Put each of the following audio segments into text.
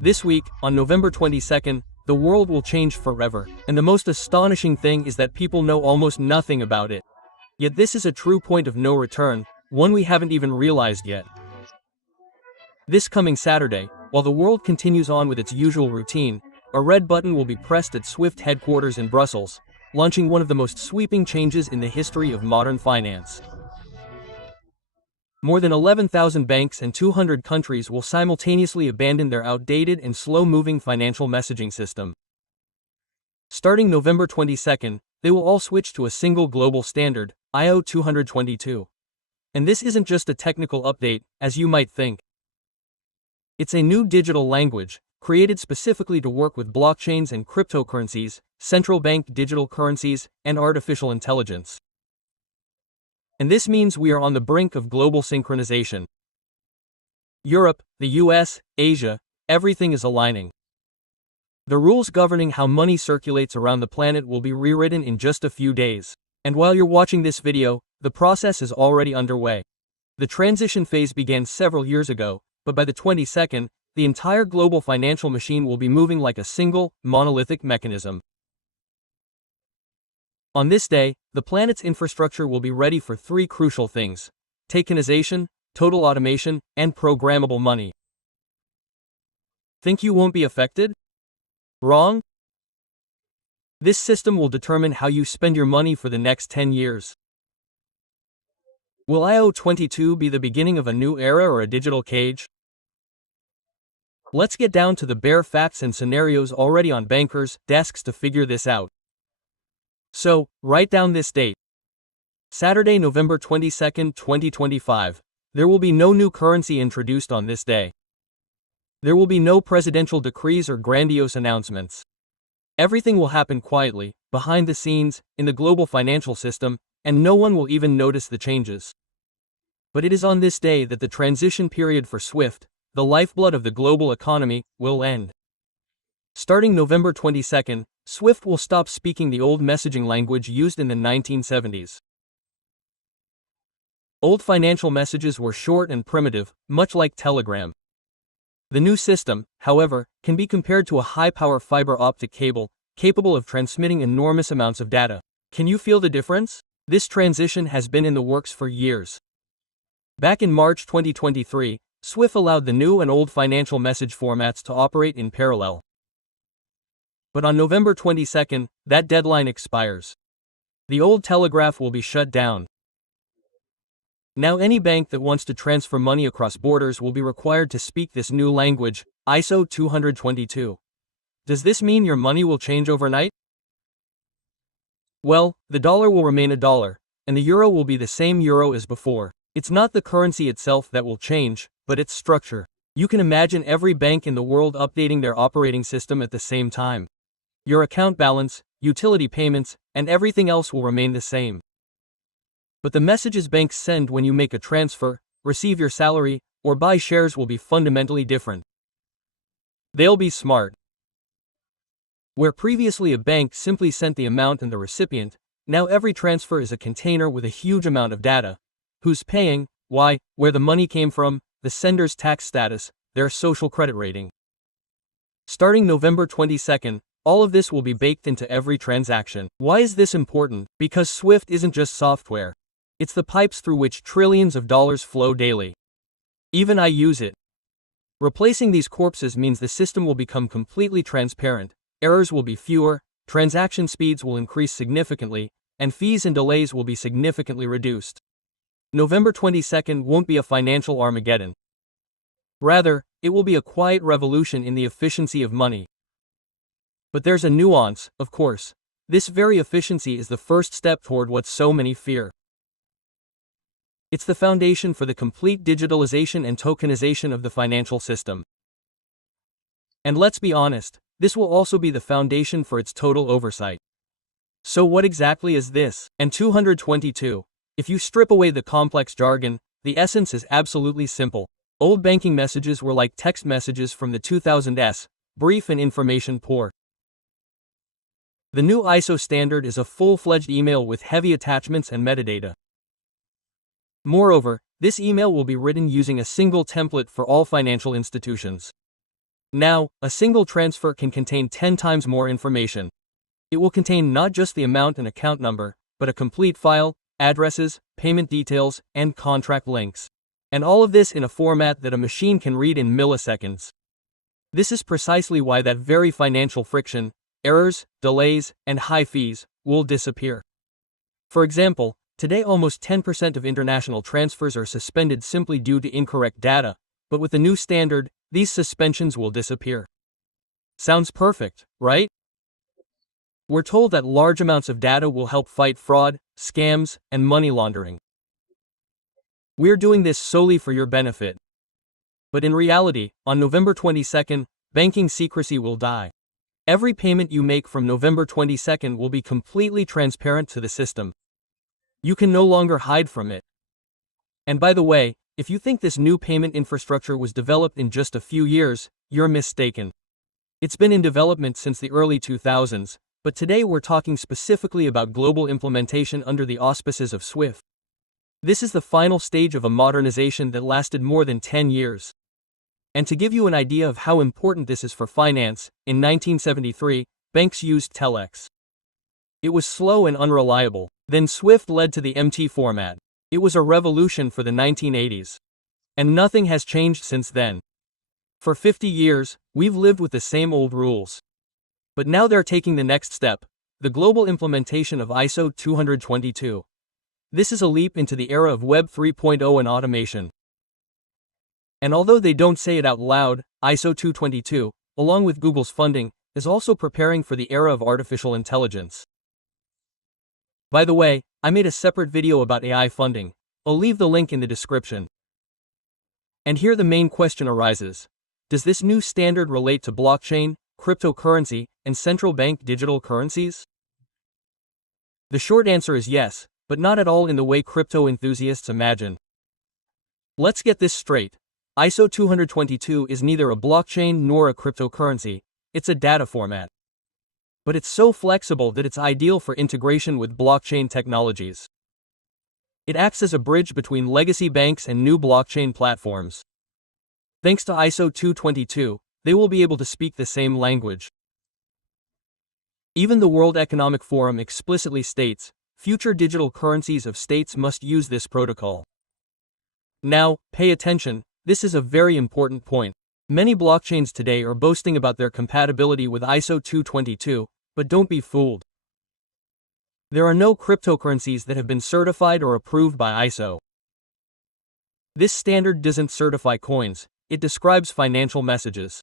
This week, on November 22nd, the world will change forever, and the most astonishing thing is that people know almost nothing about it. Yet this is a true point of no return, one we haven't even realized yet. This coming Saturday, while the world continues on with its usual routine, a red button will be pressed at SWIFT headquarters in Brussels, launching one of the most sweeping changes in the history of modern finance. More than 11,000 banks and 200 countries will simultaneously abandon their outdated and slow-moving financial messaging system. Starting November 22nd, they will all switch to a single global standard, ISO 20022. And this isn't just a technical update, as you might think. It's a new digital language, created specifically to work with blockchains and cryptocurrencies, central bank digital currencies, and artificial intelligence. And this means we are on the brink of global synchronization. Europe, the US, Asia, everything is aligning. The rules governing how money circulates around the planet will be rewritten in just a few days. And while you're watching this video, the process is already underway. The transition phase began several years ago, but by the 22nd, the entire global financial machine will be moving like a single, monolithic mechanism. On this day, the planet's infrastructure will be ready for three crucial things: tokenization, total automation, and programmable money. Think you won't be affected? Wrong? This system will determine how you spend your money for the next 10 years. Will ISO 22 be the beginning of a new era or a digital cage? Let's get down to the bare facts and scenarios already on bankers' desks to figure this out. So, write down this date. Saturday, November 22nd, 2025. There will be no new currency introduced on this day. There will be no presidential decrees or grandiose announcements. Everything will happen quietly, behind the scenes, in the global financial system, and no one will even notice the changes. But it is on this day that the transition period for SWIFT, the lifeblood of the global economy, will end. Starting November 22nd, SWIFT will stop speaking the old messaging language used in the 1970s. Old financial messages were short and primitive, much like Telegram. The new system, however, can be compared to a high-power fiber optic cable, capable of transmitting enormous amounts of data. Can you feel the difference? This transition has been in the works for years. Back in March 2023, SWIFT allowed the new and old financial message formats to operate in parallel. But on November 22nd, that deadline expires. The old telegraph will be shut down. Now any bank that wants to transfer money across borders will be required to speak this new language, ISO 20022. Does this mean your money will change overnight? Well, the dollar will remain a dollar, and the euro will be the same euro as before. It's not the currency itself that will change, but its structure. You can imagine every bank in the world updating their operating system at the same time. Your account balance, utility payments, and everything else will remain the same. But the messages banks send when you make a transfer, receive your salary, or buy shares will be fundamentally different. They'll be smart. Where previously a bank simply sent the amount and the recipient, now every transfer is a container with a huge amount of data. Who's paying, why, where the money came from, the sender's tax status, their social credit rating. Starting November 22nd, all of this will be baked into every transaction. Why is this important? Because SWIFT isn't just software. It's the pipes through which trillions of dollars flow daily. Even I use it. Replacing these corpses means the system will become completely transparent, errors will be fewer, transaction speeds will increase significantly, and fees and delays will be significantly reduced. November 22nd won't be a financial Armageddon. Rather, it will be a quiet revolution in the efficiency of money. But there's a nuance, of course. This very efficiency is the first step toward what so many fear. It's the foundation for the complete digitalization and tokenization of the financial system. And let's be honest, this will also be the foundation for its total oversight. So what exactly is this? And 222. If you strip away the complex jargon, the essence is absolutely simple. Old banking messages were like text messages from the 2000s, brief and information poor. The new ISO standard is a full-fledged email with heavy attachments and metadata. Moreover, this email will be written using a single template for all financial institutions. Now, a single transfer can contain 10 times more information. It will contain not just the amount and account number, but a complete file, addresses, payment details, and contract links. And all of this in a format that a machine can read in milliseconds. This is precisely why that very financial friction, errors, delays, and high fees will disappear. For example, today almost 10% of international transfers are suspended simply due to incorrect data, but with the new standard, these suspensions will disappear. Sounds perfect, right? We're told that large amounts of data will help fight fraud, scams, and money laundering. We're doing this solely for your benefit. But in reality, on November 22nd, banking secrecy will die. Every payment you make from November 22nd will be completely transparent to the system. You can no longer hide from it. And by the way, if you think this new payment infrastructure was developed in just a few years, you're mistaken. It's been in development since the early 2000s, but today we're talking specifically about global implementation under the auspices of SWIFT. This is the final stage of a modernization that lasted more than 10 years. And to give you an idea of how important this is for finance, in 1973, banks used telex. It was slow and unreliable. Then SWIFT led to the MT format. It was a revolution for the 1980s. And nothing has changed since then. For 50 years, we've lived with the same old rules. But now they're taking the next step, the global implementation of ISO 20022. This is a leap into the era of Web 3.0 and automation. And although they don't say it out loud, ISO 222, along with Google's funding, is also preparing for the era of artificial intelligence. By the way, I made a separate video about AI funding. I'll leave the link in the description. And here the main question arises. Does this new standard relate to blockchain, cryptocurrency, and central bank digital currencies? The short answer is yes, but not at all in the way crypto enthusiasts imagine. Let's get this straight. ISO 222 is neither a blockchain nor a cryptocurrency, it's a data format. But it's so flexible that it's ideal for integration with blockchain technologies. It acts as a bridge between legacy banks and new blockchain platforms. Thanks to ISO 222, they will be able to speak the same language. Even the World Economic Forum explicitly states, future digital currencies of states must use this protocol. Now, pay attention, this is a very important point. Many blockchains today are boasting about their compatibility with ISO 222, but don't be fooled. There are no cryptocurrencies that have been certified or approved by ISO. This standard doesn't certify coins, it describes financial messages.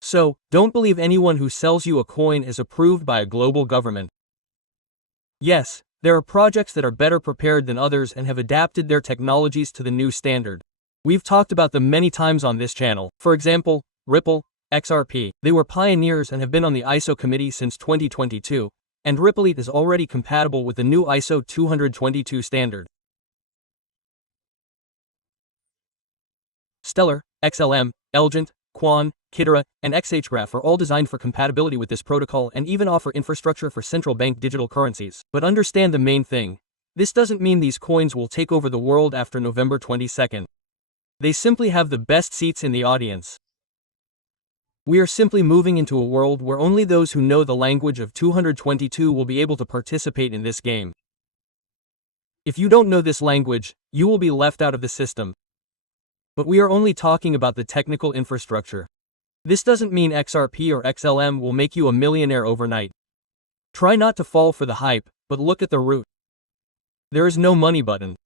So, don't believe anyone who sells you a coin is approved by a global government. Yes, there are projects that are better prepared than others and have adapted their technologies to the new standard. We've talked about them many times on this channel. For example, Ripple, XRP. They were pioneers and have been on the ISO committee since 2022, and Ripple is already compatible with the new ISO 222 standard. Stellar, XLM, Elgent, Quan, Kitara, and XHgraph are all designed for compatibility with this protocol and even offer infrastructure for central bank digital currencies. But understand the main thing. This doesn't mean these coins will take over the world after November 22nd. They simply have the best seats in the audience. We are simply moving into a world where only those who know the language of 222 will be able to participate in this game. If you don't know this language, you will be left out of the system. But we are only talking about the technical infrastructure. This doesn't mean XRP or XLM will make you a millionaire overnight. Try not to fall for the hype, but look at the root. There is no money button.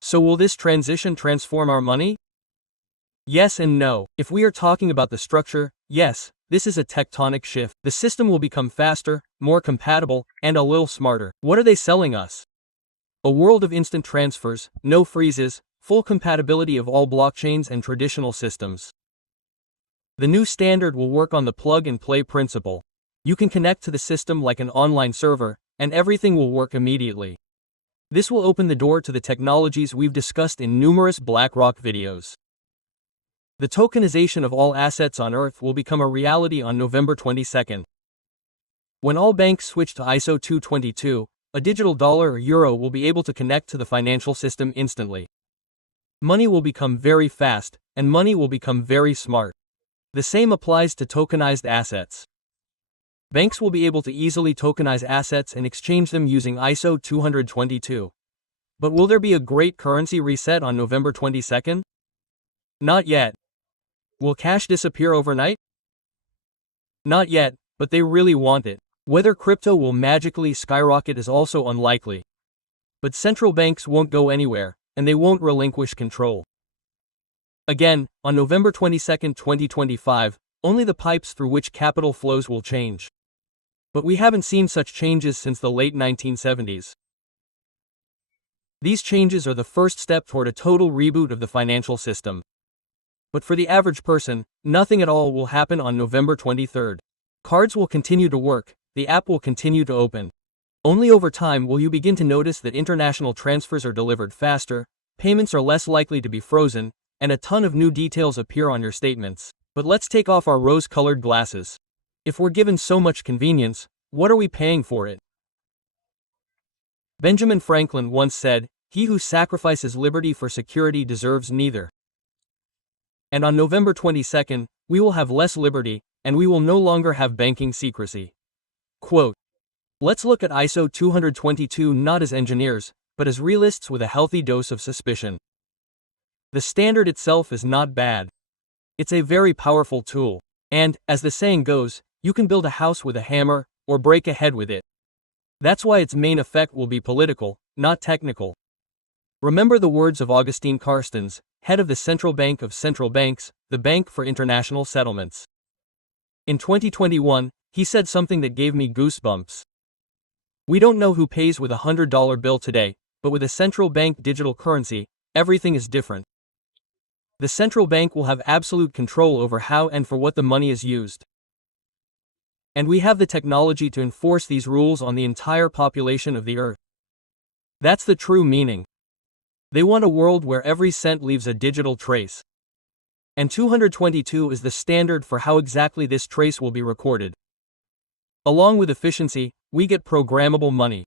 So will this transition transform our money? Yes and no. If we are talking about the structure, yes, this is a tectonic shift. The system will become faster, more compatible, and a little smarter. What are they selling us? A world of instant transfers, no freezes, full compatibility of all blockchains and traditional systems. The new standard will work on the plug-and-play principle. You can connect to the system like an online server, and everything will work immediately. This will open the door to the technologies we've discussed in numerous BlackRock videos. The tokenization of all assets on Earth will become a reality on November 22nd. When all banks switch to ISO 222, a digital dollar or euro will be able to connect to the financial system instantly. Money will become very fast, and money will become very smart. The same applies to tokenized assets. Banks will be able to easily tokenize assets and exchange them using ISO 222. But will there be a great currency reset on November 22nd? Not yet. Will cash disappear overnight? Not yet, but they really want it. Whether crypto will magically skyrocket is also unlikely. But central banks won't go anywhere, and they won't relinquish control. Again, on November 22, 2025, only the pipes through which capital flows will change. But we haven't seen such changes since the late 1970s. These changes are the first step toward a total reboot of the financial system. But for the average person, nothing at all will happen on November 23rd. Cards will continue to work, the app will continue to open. Only over time will you begin to notice that international transfers are delivered faster, payments are less likely to be frozen, and a ton of new details appear on your statements. But let's take off our rose-colored glasses. If we're given so much convenience, what are we paying for it? Benjamin Franklin once said, "He who sacrifices liberty for security deserves neither." And on November 22nd, we will have less liberty, and we will no longer have banking secrecy. Quote, "Let's look at ISO 222 not as engineers, but as realists with a healthy dose of suspicion." The standard itself is not bad. It's a very powerful tool. And, as the saying goes, you can build a house with a hammer, or break a head with it. That's why its main effect will be political, not technical. Remember the words of Augustine Carstens, head of the Central Bank of Central Banks, the Bank for International Settlements. In 2021, he said something that gave me goosebumps. "We don't know who pays with a $100 bill today, but with a central bank digital currency, everything is different. The central bank will have absolute control over how and for what the money is used. And we have the technology to enforce these rules on the entire population of the earth." That's the true meaning. They want a world where every cent leaves a digital trace. And 222 is the standard for how exactly this trace will be recorded. Along with efficiency, we get programmable money.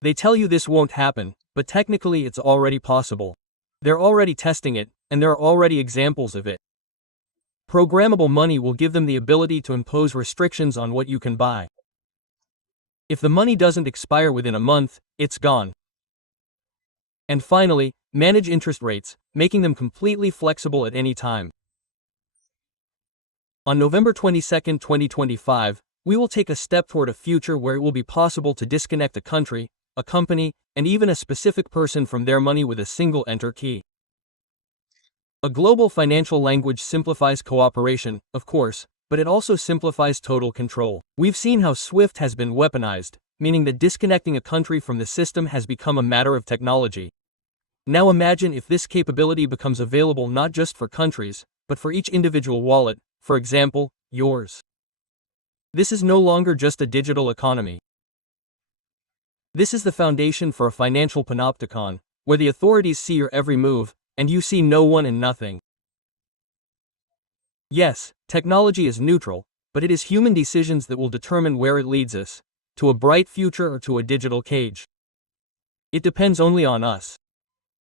They tell you this won't happen, but technically it's already possible. They're already testing it, and there are already examples of it. Programmable money will give them the ability to impose restrictions on what you can buy. If the money doesn't expire within a month, it's gone. And finally, manage interest rates, making them completely flexible at any time. On November 22, 2025, we will take a step toward a future where it will be possible to disconnect a country, a company, and even a specific person from their money with a single enter key. A global financial language simplifies cooperation, of course, but it also simplifies total control. We've seen how SWIFT has been weaponized, meaning that disconnecting a country from the system has become a matter of technology. Now imagine if this capability becomes available not just for countries, but for each individual wallet, for example, yours. This is no longer just a digital economy. This is the foundation for a financial panopticon, where the authorities see your every move, and you see no one and nothing. Yes, technology is neutral, but it is human decisions that will determine where it leads us, to a bright future or to a digital cage. It depends only on us.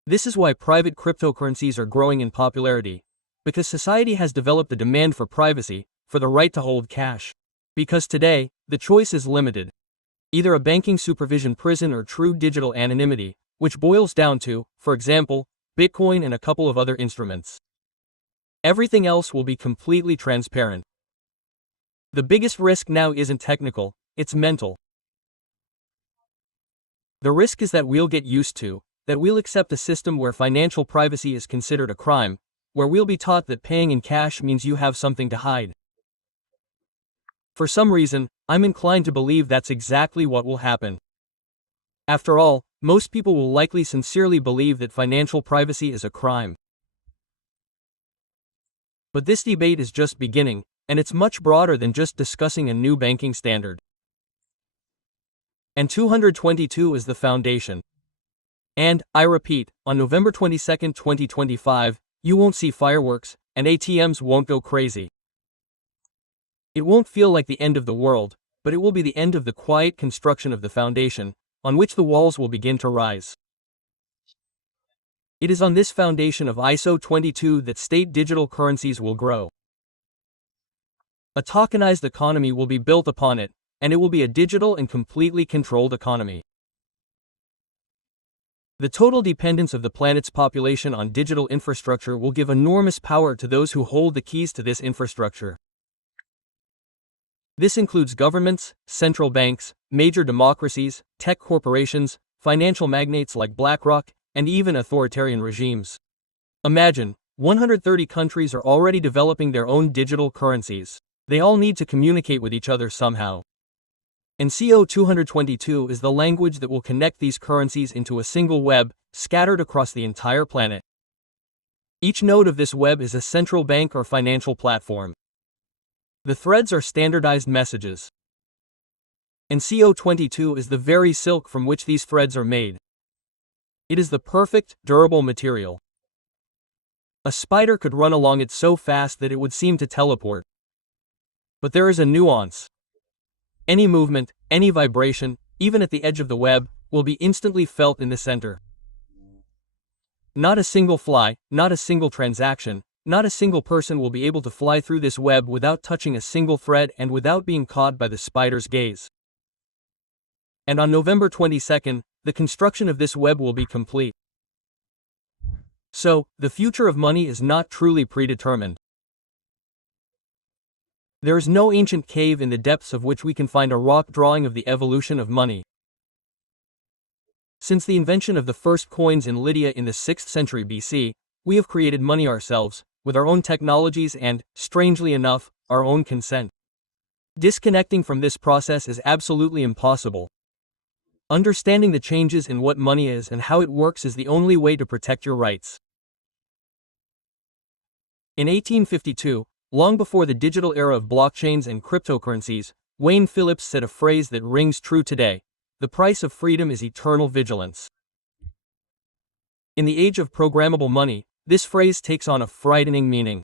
This is why private cryptocurrencies are growing in popularity, because society has developed a demand for privacy, for the right to hold cash. Because today, the choice is limited. Either a banking supervision prison or true digital anonymity, which boils down to, for example, Bitcoin and a couple of other instruments. Everything else will be completely transparent. The biggest risk now isn't technical, it's mental. The risk is that we'll get used to, that we'll accept a system where financial privacy is considered a crime, where we'll be taught that paying in cash means you have something to hide. For some reason, I'm inclined to believe that's exactly what will happen. After all, most people will likely sincerely believe that financial privacy is a crime. But this debate is just beginning, and it's much broader than just discussing a new banking standard. And 222 is the foundation. And, I repeat, on November 22, 2025, you won't see fireworks, and ATMs won't go crazy. It won't feel like the end of the world, but it will be the end of the quiet construction of the foundation, on which the walls will begin to rise. It is on this foundation of ISO 22 that state digital currencies will grow. A tokenized economy will be built upon it, and it will be a digital and completely controlled economy. The total dependence of the planet's population on digital infrastructure will give enormous power to those who hold the keys to this infrastructure. This includes governments, central banks, major democracies, tech corporations, financial magnates like BlackRock, and even authoritarian regimes. Imagine, 130 countries are already developing their own digital currencies. They all need to communicate with each other somehow. And CO 222 is the language that will connect these currencies into a single web, scattered across the entire planet. Each node of this web is a central bank or financial platform. The threads are standardized messages. And CO 22 is the very silk from which these threads are made. It is the perfect, durable material. A spider could run along it so fast that it would seem to teleport. But there is a nuance. Any movement, any vibration, even at the edge of the web, will be instantly felt in the center. Not a single fly, not a single transaction, not a single person will be able to fly through this web without touching a single thread and without being caught by the spider's gaze. And on November 22nd, the construction of this web will be complete. So, the future of money is not truly predetermined. There is no ancient cave in the depths of which we can find a rock drawing of the evolution of money. Since the invention of the first coins in Lydia in the 6th century BC, we have created money ourselves, with our own technologies and, strangely enough, our own consent. Disconnecting from this process is absolutely impossible. Understanding the changes in what money is and how it works is the only way to protect your rights. In 1852, long before the digital era of blockchains and cryptocurrencies, Wayne Phillips said a phrase that rings true today: the price of freedom is eternal vigilance. In the age of programmable money, this phrase takes on a frightening meaning.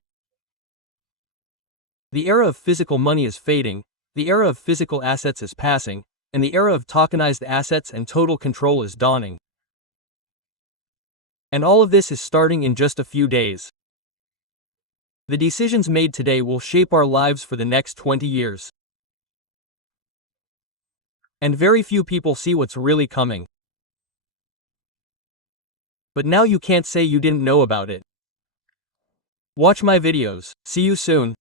The era of physical money is fading, the era of physical assets is passing, and the era of tokenized assets and total control is dawning. And all of this is starting in just a few days. The decisions made today will shape our lives for the next 20 years. And very few people see what's really coming. But now you can't say you didn't know about it. Watch my videos. See you soon.